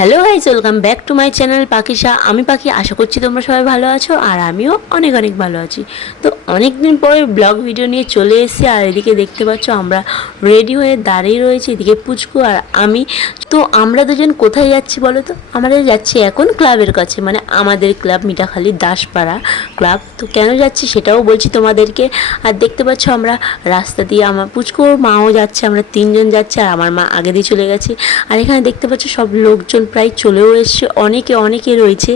Hello guys, welcome back to my channel Pakhisha. আমি পাখি, আশা করছি তোমরা সবাই ভালো আছো আর আমিও অনেক অনেক ভালো আছি। তো অনেক দিন পরে ব্লগ ভিডিও নিয়ে চলে এসেছি। আর এদিকে দেখতে পাচ্ছ আমরা রেডি হয়ে দাঁড়িয়ে রয়েছি, এদিকে পুচকু আর আমি। তো আমরা দুজন কোথায় যাচ্ছি বলো তো? আমরা যাচ্ছি এখন ক্লাবের কাছে, মানে আমাদের ক্লাব মিঠাখালী দাসপাড়া ক্লাব। তো কেন যাচ্ছি সেটাও বলছি তোমাদেরকে। আর দেখতে পাচ্ছ আমরা রাস্তা দিয়ে আমার পুচকুর মাও যাচ্ছে, আমরা তিনজন যাচ্ছি আর আমার মা আগে দিয়ে চলে গেছে। আর এখানে দেখতে পাচ্ছ সব লোকজন প্রায় চলেও এসছে, অনেকে রয়েছে,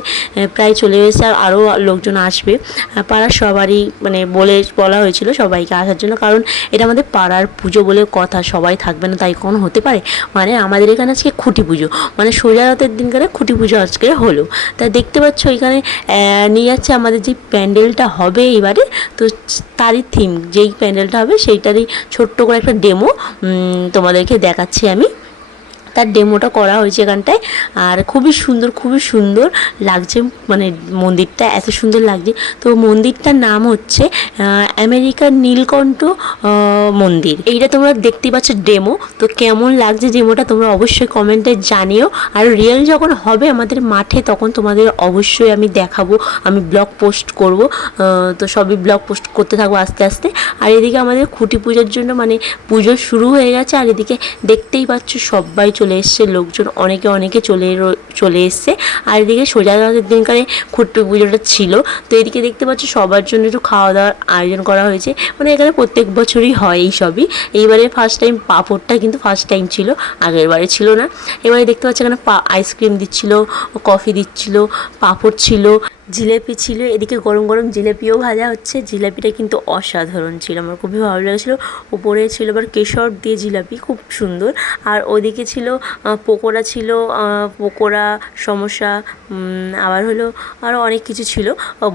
প্রায় চলে এসেছে আর আরও লোকজন আসবে। পাড়ার সবারই মানে বলা হয়েছিল সবাইকে আসার জন্য, কারণ এটা আমাদের পাড়ার পুজো বলে কথা, সবাই থাকবে না তাই কোনো হতে পারে? মানে আমাদের এখানে আজকে খুঁটি পুজো, মানে সোজা রাতের দিনকারে খুঁটি পুজো আজকে হলো। তা দেখতে পাচ্ছ এখানে নিয়ে যাচ্ছে আমাদের যে প্যান্ডেলটা হবে এবারে, তো তারই থিম যেই প্যান্ডেলটা হবে সেইটারই ছোট্ট করে একটা ডেমো তোমাদেরকে দেখাচ্ছি আমি। তার ডেমোটা করা হয়েছে এখানটায়। আর খুবই সুন্দর লাগছে, মানে মন্দিরটা এত সুন্দর লাগছে। তো মন্দিরটার নাম হচ্ছে আমেরিকার নীলকণ্ঠ মন্দির। এইটা তোমরা দেখতে পাচ্ছ ডেমো। তো কেমন লাগছে ডেমোটা তোমরা অবশ্যই কমেন্টে জানিও। আর রিয়েল যখন হবে আমাদের মাঠে তখন তোমাদের অবশ্যই আমি দেখাবো, আমি ব্লগ পোস্ট করব। তো সবই ব্লগ পোস্ট করতে থাকবো আস্তে আস্তে। আর এদিকে আমাদের খুঁটি পুজোর জন্য মানে পুজো শুরু হয়ে গেছে। আর এদিকে দেখতেই পাচ্ছ সবাই চলে এসছে, লোকজন অনেকে চলে এসছে। আর এদিকে সোজা রাতের দিনকারে খুঁটি পুজোটা ছিল। তো এদিকে দেখতে পাচ্ছ সবার জন্য একটু খাওয়া দাওয়ার আয়োজন করা হয়েছে, মানে এখানে প্রত্যেক বছরই হয় এই সবই। এইবারে ফার্স্ট টাইম পাঁপড়টা কিন্তু ফার্স্ট টাইম ছিল, আগের বারে ছিল না। এবারে দেখতে পাচ্ছি এখানে আইসক্রিম দিচ্ছিল, কফি দিচ্ছিল, পাঁপড় ছিল, জিলেপি ছিল। এদিকে গরম গরম জিলেপিও ভাজা হচ্ছে। জিলাপিটা কিন্তু অসাধারণ ছিল, আমার খুবই ভালো লেগেছিলো। উপরে ছিল আবার কেশর দিয়ে জিলাপি, খুব সুন্দর। আর ওদিকে ছিল পকোড়া, ছিল পকোড়া, সমোসা, আবার হলো আরও অনেক কিছু ছিল,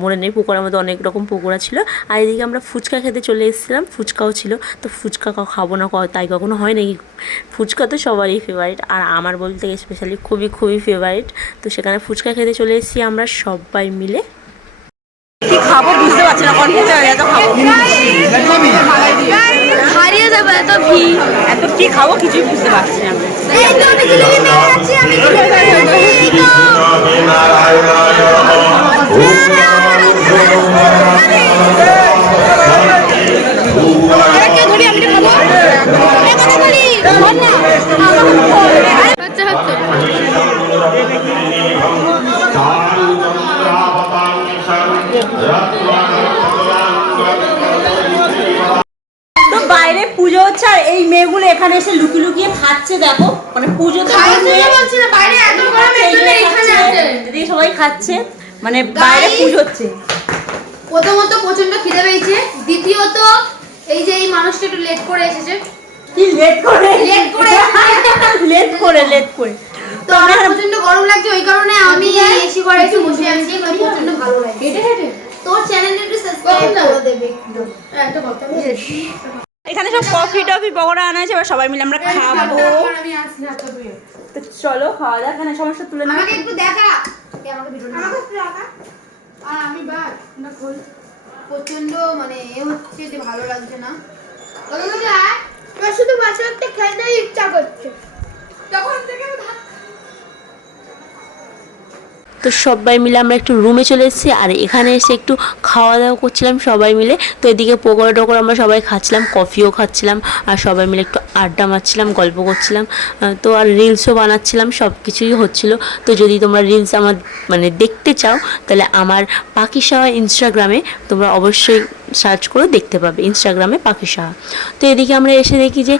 মনে নেই। পকোড়ার মধ্যে অনেক রকম পকোড়া ছিল। আর এদিকে আমরা ফুচকা খেতে চলে এসেছিলাম, ফুচকাও ছিল। তো ফুচকা খাবো না তাই কখনো হয় নাকি? ফুচকা তো সবারই ফেভারিট, আর আমার বলতে স্পেশালি খুবই ফেভারিট। তো সেখানে ফুচকা খেতে চলে এসেছি আমরা সবাই মিলে। কি খাবো বুঝতে পারছি না, কনফিউজ হয়ে গেছে। খাবো হারিয়ে যাবে এত ভিড়। এত কি খাবো কিছুই বুঝতে পারছি না। এই তো আমি জিলিপি পেয়ে যাচ্ছি, আমি জিলিপি পেয়ে যাচ্ছি। আরে কে ধরি, আমি খাবো। এ কথা ধরি বল না। আচ্ছা আচ্ছা। তো বাইরে পুজো হচ্ছে আর এই মেয়েগুলো এখানে এসে লুকিয়ে খাচ্ছে। দেখো মানে পুজো তো বলছি না, বাইরে এত গরম এর জন্য এখানে আছে। এদিকে সবাই খাচ্ছে, মানে বাইরে পুজো হচ্ছে। প্রথমত প্রচন্ড খিদে পেয়েছে, দ্বিতীয়ত এই যে এই মানুষটা একটু লেট করে এসেছে। কি লেট করে তো আমার প্রচন্ড গরম লাগছে, ওই কারণে আমি এসি করে একটু বসে আছি। প্রচন্ড ভালো লাগছে। তোর চ্যানেলটা একটু সাবস্ক্রাইব করে দেবে একটা কথা বলিস। এখানে সব কফি টফি পকোড়া আনা আছে, এবার সবাই মিলে আমরা খাবো। আমি আসছি না তো তুই। তো চলো খাওয়া যাক। এখানে সমস্যা তুলে না, আমাকে একটু দেখা, আমাকে ভিডিও আমাকে একটু দেখা। আর আমি বাদ না কই প্রচন্ড মানে এ হচ্ছে যে ভালো লাগছে না। ওগুলো আর শুধু মাছ একটা খেতেই ইচ্ছা করছে। তখন থেকে তো সবাই মিলে আমরা একটু রুমে চলে এসেছি। আর এখানে এসে একটু খাওয়া দাওয়া করছিলাম সবাই মিলে। তো এদিকে পকোড়া টকোড়া আমরা সবাই খাচ্ছিলাম, কফিও খাচ্ছিলাম, আর সবাই মিলে একটু আড্ডা মারছিলাম, গল্প করছিলাম। তো আর রিলসও বানাচ্ছিলাম, সব কিছুই হচ্ছিলো। তো যদি তোমরা রিলস আমার মানে দেখতে চাও তাহলে আমার পাখি সাহা ইনস্টাগ্রামে তোমরা অবশ্যই সার্চ করে দেখতে পাবে, ইনস্টাগ্রামে পাখি সাহা। তো এদিকে আমরা এসে দেখি যে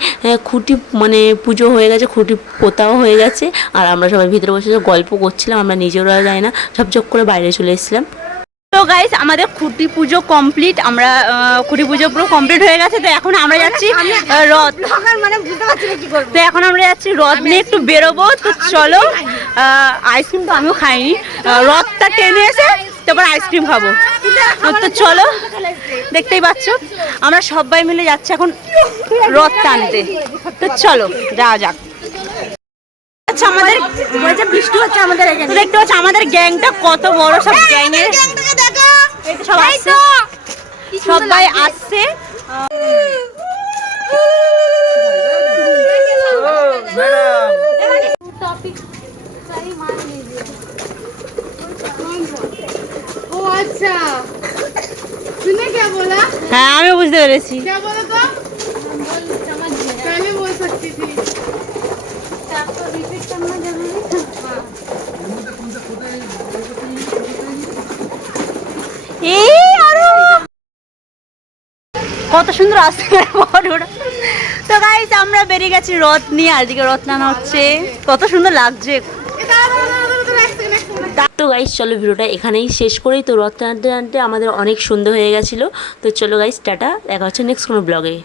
খুঁটি মানে পুজো হয়ে গেছে, খুঁটি পোতাও হয়ে গেছে। আর আমরা সবাই ভিতরে বসে গল্প করছিলাম, আমরা নিজেরা যাই না, ঝপঝপ করে বাইরে চলে এসেছিলাম। তো গাইস আমাদের খুঁটি পুজো কমপ্লিট, আমরা খুঁটি পুজো পুরো কমপ্লিট হয়ে গেছে। তো এখন আমরা যাচ্ছি রথ, মানে বুঝতে পারছি না কি করব। তো এখন আমরা যাচ্ছি রথ নিয়ে একটু বেরোবো। তো চলো, আইসক্রিম তো আমিও খাইনি, রথটা টেনে এসে তারপর আইসক্রিম খাবো। তো চলো, দেখতেই পাচ্ছ আমরা সবাই মিলে যাচ্ছি এখন রথ টানতে। তো চলো যাওয়া যাক। আচ্ছা আমাদের বৃষ্টি হচ্ছে, আমাদের দেখতে পাচ্ছ আমাদের গ্যাংটা কত বড়, সব গ্যাংয়ের সব আসছে, সবাই আসছে। सही मान लीजिए ओ अच्छा तूने क्या बोला হ্যাঁ আমিও বুঝতে পেরেছি। क्या बोला था समझ गया पहले बोल सकती थी आपको रिपीट करना जरूरी था এই আরো কত সুন্দর আসছে ফটোটা। তো গাইস আমরা বেরিয়ে গেছি রথ নিয়ে, আর এদিকে রথ টানা হচ্ছে, কত সুন্দর লাগছে। তো গাইস চলো ভিডিওটা এখানেই শেষ করেই। তো রথ টানতে টানতে আমাদের অনেক সন্ধ্যা হয়ে গেছিলো। তো চলো গাইস টাটা, দেখা হচ্ছে নেক্সট কোনো ব্লগে।